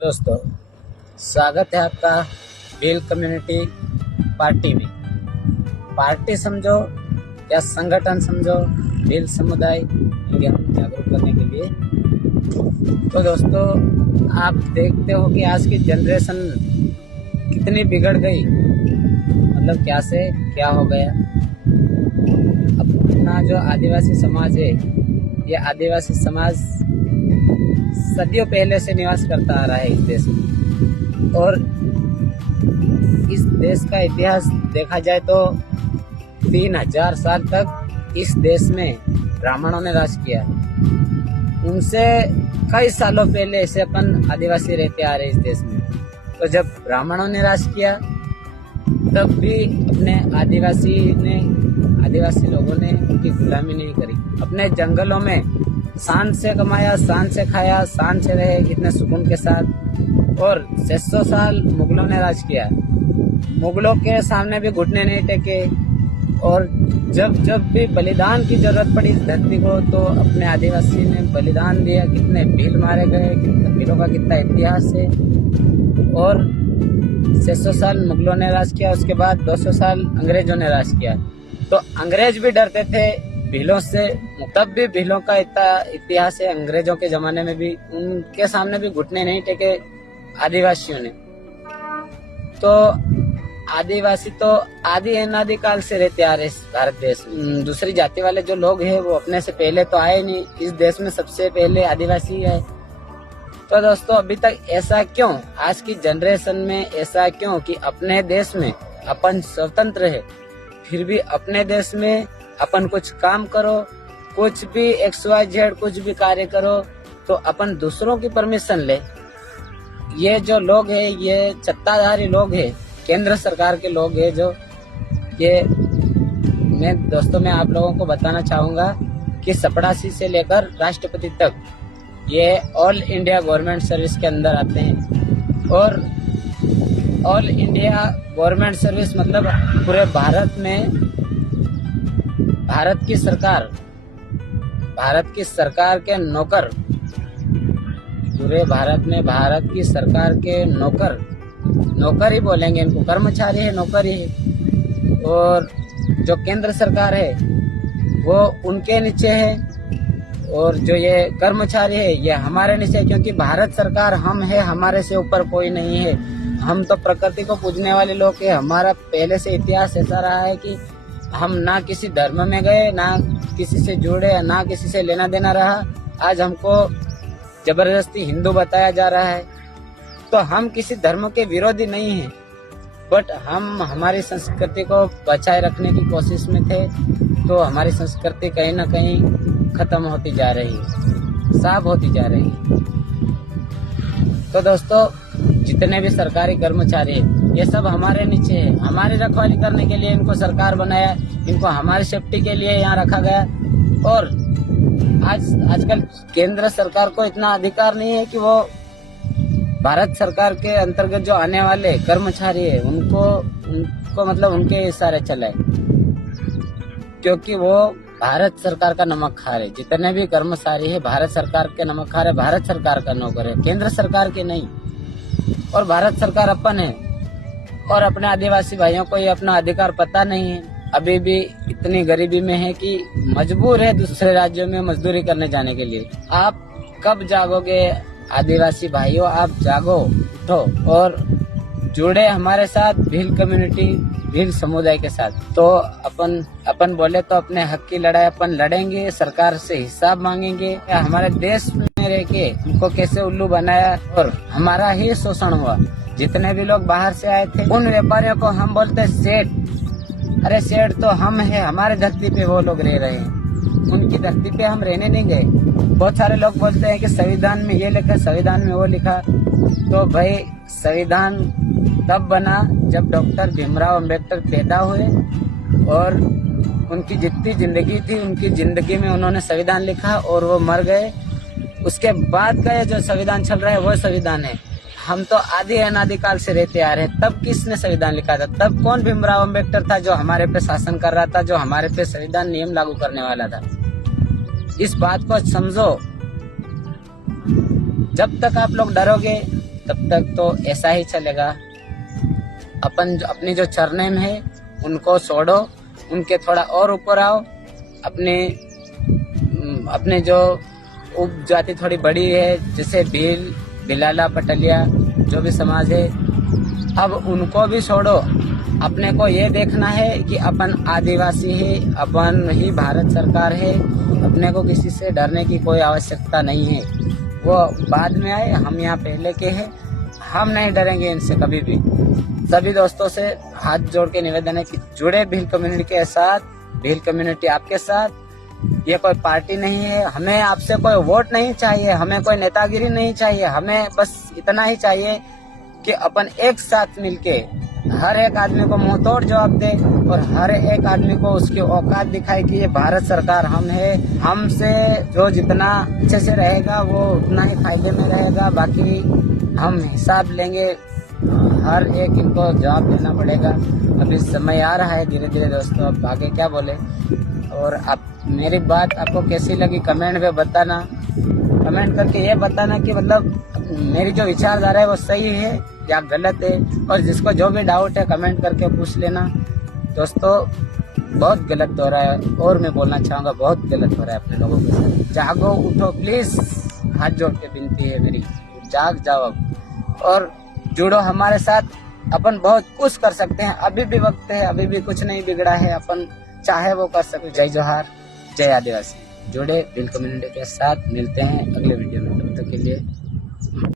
दोस्तों, स्वागत है आपका भील कम्युनिटी पार्टी में। पार्टी समझो या संगठन समझो, भील समुदाय इंडिया को जागरूक करने के लिए। तो दोस्तों, आप देखते हो कि आज की जनरेशन कितनी बिगड़ गई, मतलब क्या से क्या हो गया। अपना जो आदिवासी समाज है, ये आदिवासी समाज सदियों पहले से निवास करता आ रहा है इस देश में। और इस देश का इतिहास देखा जाए तो 3000 साल तक इस देश में ब्राह्मणों ने राज किया। उनसे कई सालों पहले से अपन आदिवासी रहते आ रहे इस देश में। तो जब ब्राह्मणों ने राज किया तब भी अपने आदिवासी लोगों ने उनकी गुलामी नहीं करी। अपने जंगलों में शान से कमाया, शान से खाया, शान से रहे इतने सुकून के साथ। और 600 साल मुगलों ने राज किया। मुगलों के सामने भी घुटने नहीं टेके। और जब भी बलिदान की जरूरत पड़ी इस धरती को, तो अपने आदिवासी ने बलिदान दिया। कितने भील मारे गए, भीलों का कितना इतिहास है। और 600 साल मुगलों ने राज किया, उसके बाद 200 साल अंग्रेजों ने राज किया। तो अंग्रेज भी डरते थे भीलों से। तब भी भीलों का इतना इतिहास है, अंग्रेजों के जमाने में भी उनके सामने भी घुटने नहीं टेके आदिवासियों ने। तो आदिवासी तो आदि अनादि काल से रहते आ रहे इस भारत देश में। दूसरी जाति वाले जो लोग हैं वो अपने से पहले तो आए नहीं, इस देश में सबसे पहले आदिवासी है। तो दोस्तों, अभी तक ऐसा क्यों, आज की जनरेशन में ऐसा क्यों कि अपने देश में अपन स्वतंत्र है, फिर भी अपने देश में अपन कुछ काम करो, कुछ भी XYZ कुछ भी कार्य करो तो अपन दूसरों की परमिशन ले। ये जो लोग हैं, ये सत्ताधारी लोग हैं, केंद्र सरकार के लोग हैं। जो ये मैं आप लोगों को बताना चाहूंगा कि चपरासी से लेकर राष्ट्रपति तक ये ऑल इंडिया गवर्नमेंट सर्विस के अंदर आते हैं। और ऑल इंडिया गवर्नमेंट सर्विस मतलब पूरे भारत में भारत की सरकार के नौकर, पूरे भारत में भारत की सरकार के नौकर ही बोलेंगे इनको, कर्मचारी है, नौकर ही है। और जो केंद्र सरकार है वो उनके नीचे है, और जो ये कर्मचारी है ये हमारे नीचे, क्योंकि भारत सरकार हम है, हमारे से ऊपर कोई नहीं है। हम तो प्रकृति को पूजने वाले लोग हैं। हमारा पहले से इतिहास ऐसा रहा है कि हम ना किसी धर्म में गए, ना किसी से जुड़े, ना किसी से लेना देना रहा। आज हमको जबरदस्ती हिंदू बताया जा रहा है। तो हम किसी धर्म के विरोधी नहीं हैं, बट हम हमारी संस्कृति को बचाए रखने की कोशिश में थे। तो हमारी संस्कृति कहीं ना कहीं खत्म होती जा रही है, साफ होती जा रही है। तो दोस्तों, जितने भी सरकारी कर्मचारी हैं ये सब हमारे नीचे है। हमारी रखवाली करने के लिए इनको सरकार बनाया, इनको हमारी सेफ्टी के लिए यहाँ रखा गया। और आजकल केंद्र सरकार को इतना अधिकार नहीं है कि वो भारत सरकार के अंतर्गत जो आने वाले कर्मचारी है उनको मतलब उनके इशारे चलाए, क्योंकि वो भारत सरकार का नमक खा रहे। जितने भी कर्मचारी है भारत सरकार के नमक खा रहे, भारत सरकार का नौकर है, केंद्र सरकार के नहीं। और भारत सरकार अपन है, और अपने आदिवासी भाइयों को ये अपना अधिकार पता नहीं है। अभी भी इतनी गरीबी में है कि मजबूर है दूसरे राज्यों में मजदूरी करने जाने के लिए। आप कब जागोगे आदिवासी भाइयों? आप जागो, उठो और जुड़े हमारे साथ भील कम्युनिटी, भील समुदाय के साथ। तो अपन बोले तो अपने हक की लड़ाई अपन लड़ेंगे, सरकार से हिसाब मांगेंगे। हमारे देश में रह के हमको कैसे उल्लू बनाया और हमारा ही शोषण हुआ। जितने भी लोग बाहर से आए थे उन व्यापारियों को हम बोलते सेठ। अरे सेठ तो हम है, हमारे धरती पे वो लोग रह रहे हैं, उनकी धरती पे हम रहने नहीं गए। बहुत सारे लोग बोलते हैं कि संविधान में ये लिखा, संविधान में वो लिखा। तो भाई, संविधान तब बना जब डॉक्टर भीमराव अंबेडकर पैदा हुए और उनकी जितनी जिंदगी थी, उनकी जिंदगी में उन्होंने संविधान लिखा और वो मर गए। उसके बाद का ये जो संविधान चल रहा है वो संविधान है। हम तो आदि अनादि काल से रहते आ रहे हैं। तब किसने संविधान लिखा था? तब कौन भीमराव अंबेडकर था जो हमारे पे शासन कर रहा था, जो हमारे पे संविधान नियम लागू करने वाला था? इस बात को समझो। जब तक आप लोग डरोगे तब तक तो ऐसा ही चलेगा। अपनी जो सरनेम है उनको छोड़ो, उनके थोड़ा और ऊपर आओ। अपने जो उपजाति थोड़ी बड़ी है, जैसे भील, भिलाला, पटलिया, जो भी समाज है, अब उनको भी छोड़ो। अपने को ये देखना है कि अपन आदिवासी है, अपन ही भारत सरकार है, अपने को किसी से डरने की कोई आवश्यकता नहीं है। वो बाद में आए, हम यहाँ पहले के हैं, हम नहीं डरेंगे इनसे कभी भी। सभी दोस्तों से हाथ जोड़ के निवेदन है कि जुड़े भील कम्युनिटी के साथ, भील कम्युनिटी आपके साथ। ये कोई पार्टी नहीं है, हमें आपसे कोई वोट नहीं चाहिए, हमें कोई नेतागिरी नहीं चाहिए, हमें बस इतना ही चाहिए कि अपन एक साथ मिलके हर एक आदमी को मुंह तोड़ जवाब दे और हर एक आदमी को उसकी औकात दिखाए कि ये भारत सरकार हम है, हमसे जो जितना अच्छे से रहेगा वो उतना ही फायदे में रहेगा। बाकी हम हिसाब लेंगे, हर एक इनको जवाब देना पड़ेगा। अभी समय आ रहा है धीरे धीरे दोस्तों, अब आगे क्या बोले। और आप मेरी बात आपको कैसी लगी कमेंट में बताना, कमेंट करके ये बताना कि मतलब मेरी जो विचारधारा है वो सही है या गलत है। और जिसको जो भी डाउट है कमेंट करके पूछ लेना। दोस्तों बहुत गलत हो रहा है, और मैं बोलना चाहूँगा बहुत गलत हो रहा है अपने लोगों के साथ। जागो, उठो प्लीज, हाथ जोड़ के विनती है मेरी, जाग जाओ अब और जुड़ो हमारे साथ। अपन बहुत कुछ कर सकते हैं, अभी भी वक्त है, अभी भी कुछ नहीं बिगड़ा है, अपन चाहे वो कर सकते। जय जोहार, जय आदिवासी। जुड़े भील कम्युनिटी के साथ, मिलते हैं अगले वीडियो में, तब तक के लिए।